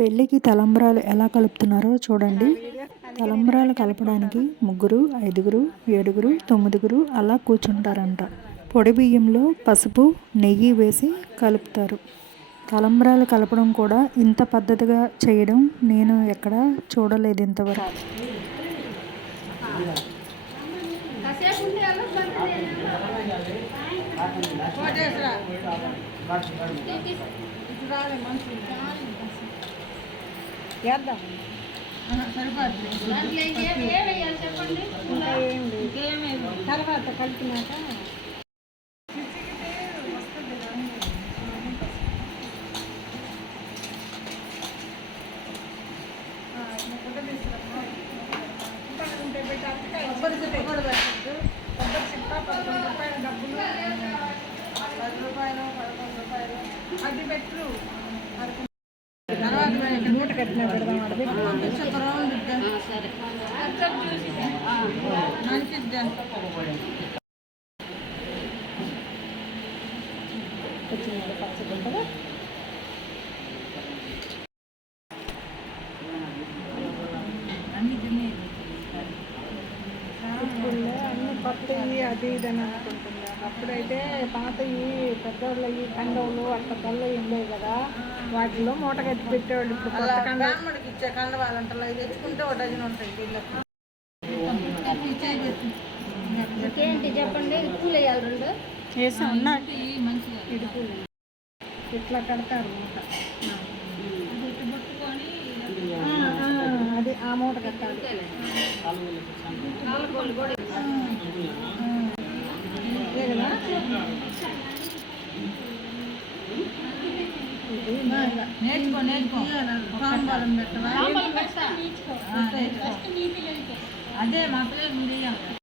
పెళ్ళికి తలంబ్రాలు ఎలా కలుపుతున్నారో చూడండి. తలంబ్రాలు కలపడానికి ముగ్గురు ఐదుగురు ఏడుగురు తొమ్మిదిగురు అలా కూర్చుంటారంట. పొడి బియ్యంలో పసుపు నెయ్యి వేసి కలుపుతారు. తలంబ్రాలు కలపడం కూడా ఇంత పద్ధతిగా చేయడం నేను ఎక్కడ చూడలేదు ఇంతవరకు. లేదు. తర్వాత కలిపినాక డబ్బులు. పది రూపాయలు పదకొండు రూపాయలు. అది పెట్టు. తర్వాత మూట కట్టిన పెడదాం ఆడ పెట్టు. ఒక అప్పుడైతే పాతవి పెద్దోళ్ళవి కండవులు అట్లా కళ్ళు ఉండేవి కదా. వాటిలో మూట కట్టి పెట్టేవాళ్ళు ఇప్పుడు కొత్త కండ ఇచ్చే కండ వాళ్ళంటే తెచ్చుకుంటే ఒక డజన్ ఉంటాయి వీళ్ళకి. ఏంటి చెప్పండి? పూలు వేయాలి రెండు. వేసా ఉన్నా. ఇడుపులు ఇట్లా కడతారు మూట. అది ఆ మూట కట్టాలి. నేర్చుకో నేర్చుకో తాంబూలం పెట్టవా? అదే మా పిల్లలు ముందు